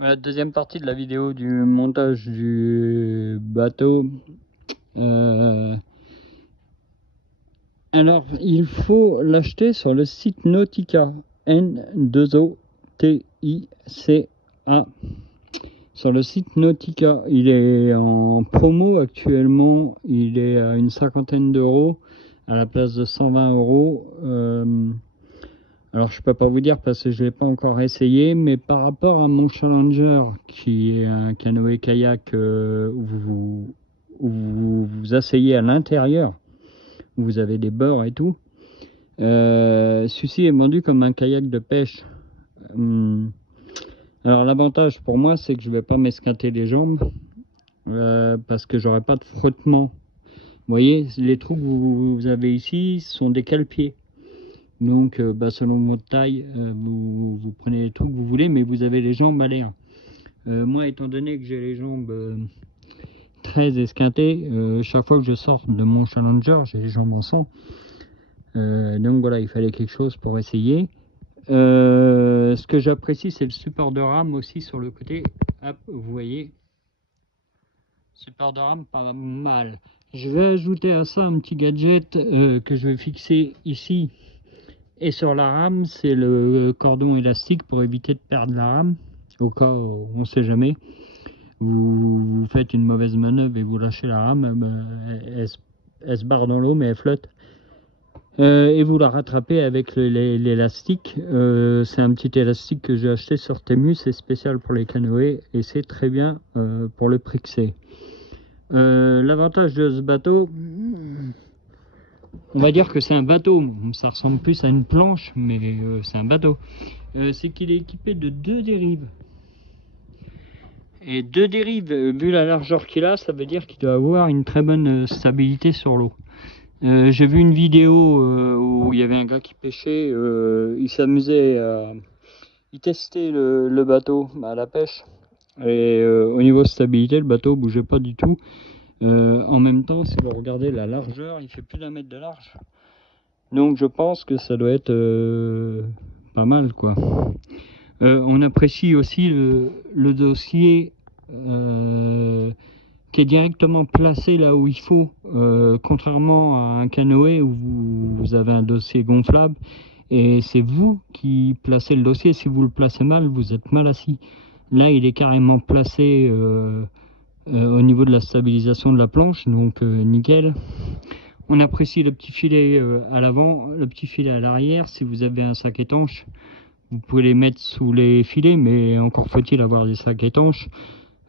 La deuxième partie de la vidéo du montage du bateau. Alors, il faut l'acheter sur le site Nautica, N2OTICA. Sur le site Nautica, il est en promo actuellement, il est à une cinquantaine d'euros à la place de 120 euros. Alors je peux pas vous dire parce que je l'ai pas encore essayé, mais par rapport à mon Challenger, qui est un canoë-kayak où vous vous asseyez à l'intérieur, où vous avez des bords et tout, celui-ci est vendu comme un kayak de pêche. Alors l'avantage pour moi, c'est que je vais pas m'esquinter les jambes, parce que j'aurai pas de frottement. Vous voyez, les trous que vous avez ici sont des cale-pieds. Donc selon votre taille, vous prenez les trous que vous voulez, mais vous avez les jambes à l'air. Moi, étant donné que j'ai les jambes très esquintées, chaque fois que je sors de mon Challenger, j'ai les jambes en sang. Donc voilà, il fallait quelque chose pour essayer. Ce que j'apprécie, c'est le support de rame aussi sur le côté. Hop, vous voyez, support de rame pas mal. Je vais ajouter à ça un petit gadget que je vais fixer ici et sur la rame, c'est le cordon élastique pour éviter de perdre la rame, au cas où on ne sait jamais. Vous faites une mauvaise manœuvre et vous lâchez la rame, elle se barre dans l'eau mais elle flotte. Et vous la rattrapez avec l'élastique. C'est un petit élastique que j'ai acheté sur Temu, c'est spécial pour les canoës et c'est très bien pour le prix que c'est. L'avantage de ce bateau, on va dire que c'est un bateau, ça ressemble plus à une planche, mais c'est un bateau. C'est qu'il est équipé de 2 dérives. Et 2 dérives, vu la largeur qu'il a, ça veut dire qu'il doit avoir une très bonne stabilité sur l'eau. J'ai vu une vidéo où il y avait un gars qui pêchait, il s'amusait il testait le bateau à la pêche. Et au niveau de stabilité, le bateau bougeait pas du tout. En même temps, si vous regardez la largeur, il fait plus d'1 mètre de large. Donc je pense que ça doit être pas mal, quoi. On apprécie aussi le dossier qui est directement placé là où il faut, contrairement à un canoë où vous avez un dossier gonflable et c'est vous qui placez le dossier. Si vous le placez mal, vous êtes mal assis. Là, il est carrément placé au niveau de la stabilisation de la planche, donc nickel. On apprécie le petit filet à l'avant, le petit filet à l'arrière. Si vous avez un sac étanche, vous pouvez les mettre sous les filets, mais encore faut-il avoir des sacs étanches.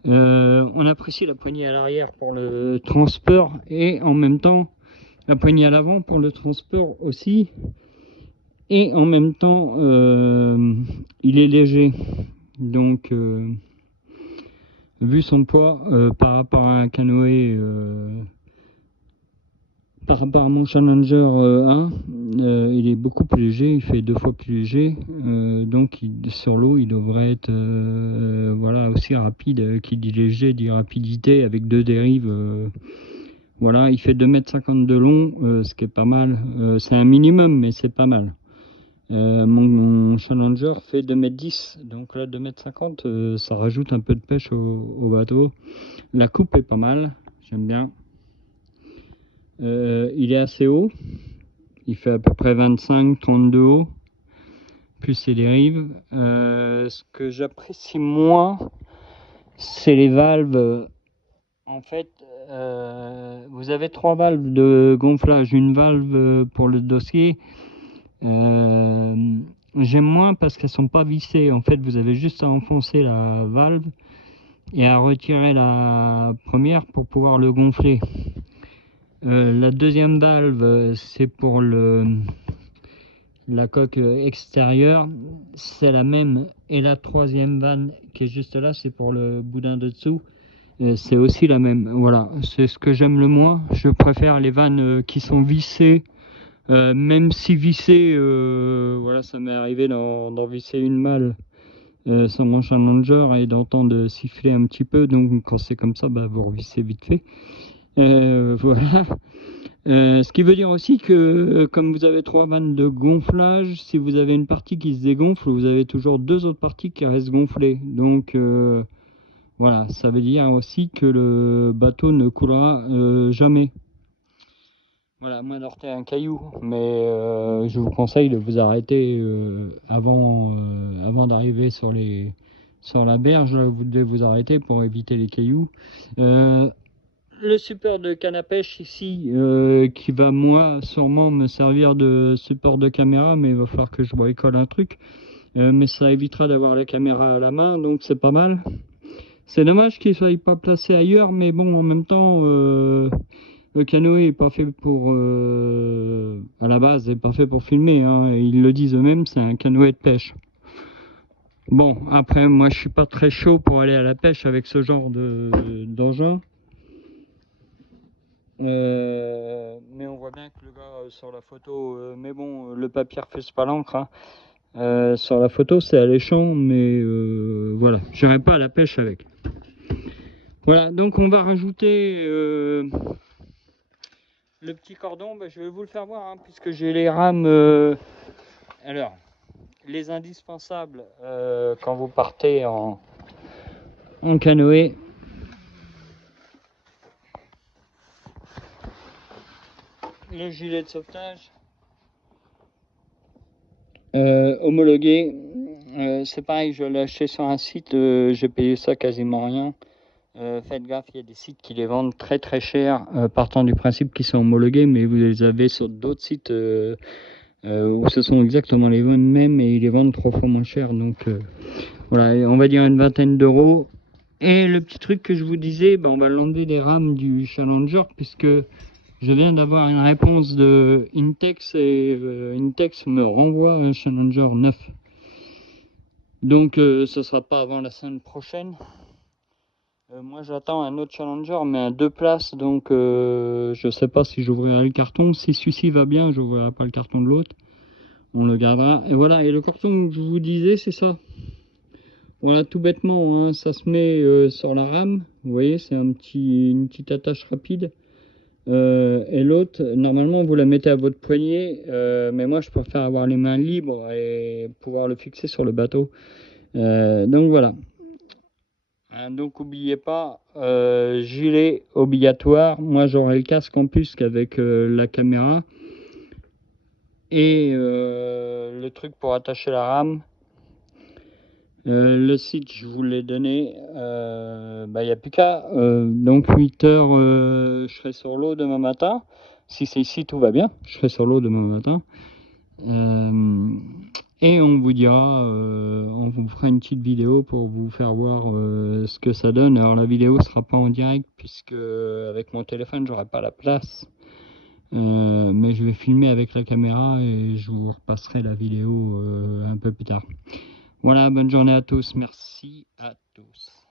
On apprécie la poignée à l'arrière pour le transport et en même temps la poignée à l'avant pour le transport aussi. Et en même temps, il est léger. Donc, vu son poids par rapport à un canoë, par rapport à mon Challenger 1, il est beaucoup plus léger, il fait 2 fois plus léger, donc sur l'eau il devrait être voilà, aussi rapide. Qui dit léger dit rapidité avec 2 dérives. Voilà, il fait 2,50 m de long, ce qui est pas mal. C'est un minimum, mais c'est pas mal. Mon Challenger fait 2,10 m, donc là 2,50 m, ça rajoute un peu de pêche au bateau. La coupe est pas mal, j'aime bien. Il est assez haut, il fait à peu près 25-30 de haut, plus ses dérives. Ce que j'apprécie moins, c'est les valves. En fait, vous avez 3 valves de gonflage, une valve pour le dossier. J'aime moins parce qu'elles sont pas vissées. En fait, vous avez juste à enfoncer la valve et à retirer la première pour pouvoir le gonfler. La deuxième valve, c'est pour la coque extérieure, c'est la même. Et la troisième vanne qui est juste là, c'est pour le boudin de dessous. C'est aussi la même. Voilà, c'est ce que j'aime le moins. Je préfère les vannes qui sont vissées. Même si vissées, voilà, ça m'est arrivé d'en visser une malle sur mon Challenger et d'entendre siffler un petit peu. Donc quand c'est comme ça, bah, vous revissez vite fait. Voilà. Ce qui veut dire aussi que comme vous avez 3 vannes de gonflage, si vous avez une partie qui se dégonfle, vous avez toujours 2 autres parties qui restent gonflées. Donc voilà, ça veut dire aussi que le bateau ne coulera jamais. Voilà, moins d'heurter un caillou, mais je vous conseille de vous arrêter avant d'arriver sur la berge. Là, vous devez vous arrêter pour éviter les cailloux. Le support de canne à pêche ici, qui va moi sûrement me servir de support de caméra, mais il va falloir que je bricole un truc. Mais ça évitera d'avoir la caméra à la main, donc c'est pas mal. C'est dommage qu'il ne soit pas placé ailleurs, mais bon, en même temps, le canoë est pas fait pour, à la base, n'est pas fait pour filmer, hein, et ils le disent eux-mêmes, c'est un canoë de pêche. Bon, après, moi, je suis pas très chaud pour aller à la pêche avec ce genre d'engin. Mais on voit bien que le gars sur la photo, mais bon, le papier refuse pas l'encre, hein. Sur la photo, c'est alléchant, mais voilà, j'irai pas à la pêche avec. Voilà, donc on va rajouter le petit cordon. Je vais vous le faire voir, hein, puisque j'ai les rames. Alors, les indispensables quand vous partez en canoë. Le gilet de sauvetage homologué. C'est pareil, je l'ai acheté sur un site, j'ai payé ça quasiment rien. Faites gaffe, il y a des sites qui les vendent très très cher, partant du principe qu'ils sont homologués, mais vous les avez sur d'autres sites où ce sont exactement les mêmes et ils les vendent 3 fois moins cher. Donc voilà, on va dire une vingtaine d'euros. Et le petit truc que je vous disais, on va l'enlever des rames du Challenger, puisque je viens d'avoir une réponse de Intex et Intex me renvoie un Challenger 9. Donc ce sera pas avant la semaine prochaine. Moi j'attends un autre Challenger, mais à 2 places, donc je sais pas si j'ouvrirai le carton. Si celui-ci va bien, j'ouvrirai pas le carton de l'autre. On le gardera. Et voilà, et le carton que je vous disais, c'est ça. Voilà, tout bêtement, hein, ça se met sur la rame. Vous voyez, c'est une petite attache rapide. Et l'autre, normalement, vous la mettez à votre poignet, mais moi, je préfère avoir les mains libres et pouvoir le fixer sur le bateau. Donc voilà. Donc n'oubliez pas, gilet obligatoire. Moi, j'aurai le casque en plus qu'avec la caméra. Et le truc pour attacher la rame. Le site, je vous l'ai donné. Il n'y a plus qu'à. Donc 8 heures, je serai sur l'eau demain matin. Si c'est ici, tout va bien. Je serai sur l'eau demain matin. Et on vous dira, on vous fera une petite vidéo pour vous faire voir ce que ça donne. Alors la vidéo sera pas en direct, puisque avec mon téléphone, j'aurai pas la place. Mais je vais filmer avec la caméra et je vous repasserai la vidéo un peu plus tard. Voilà, bonne journée à tous, merci à tous.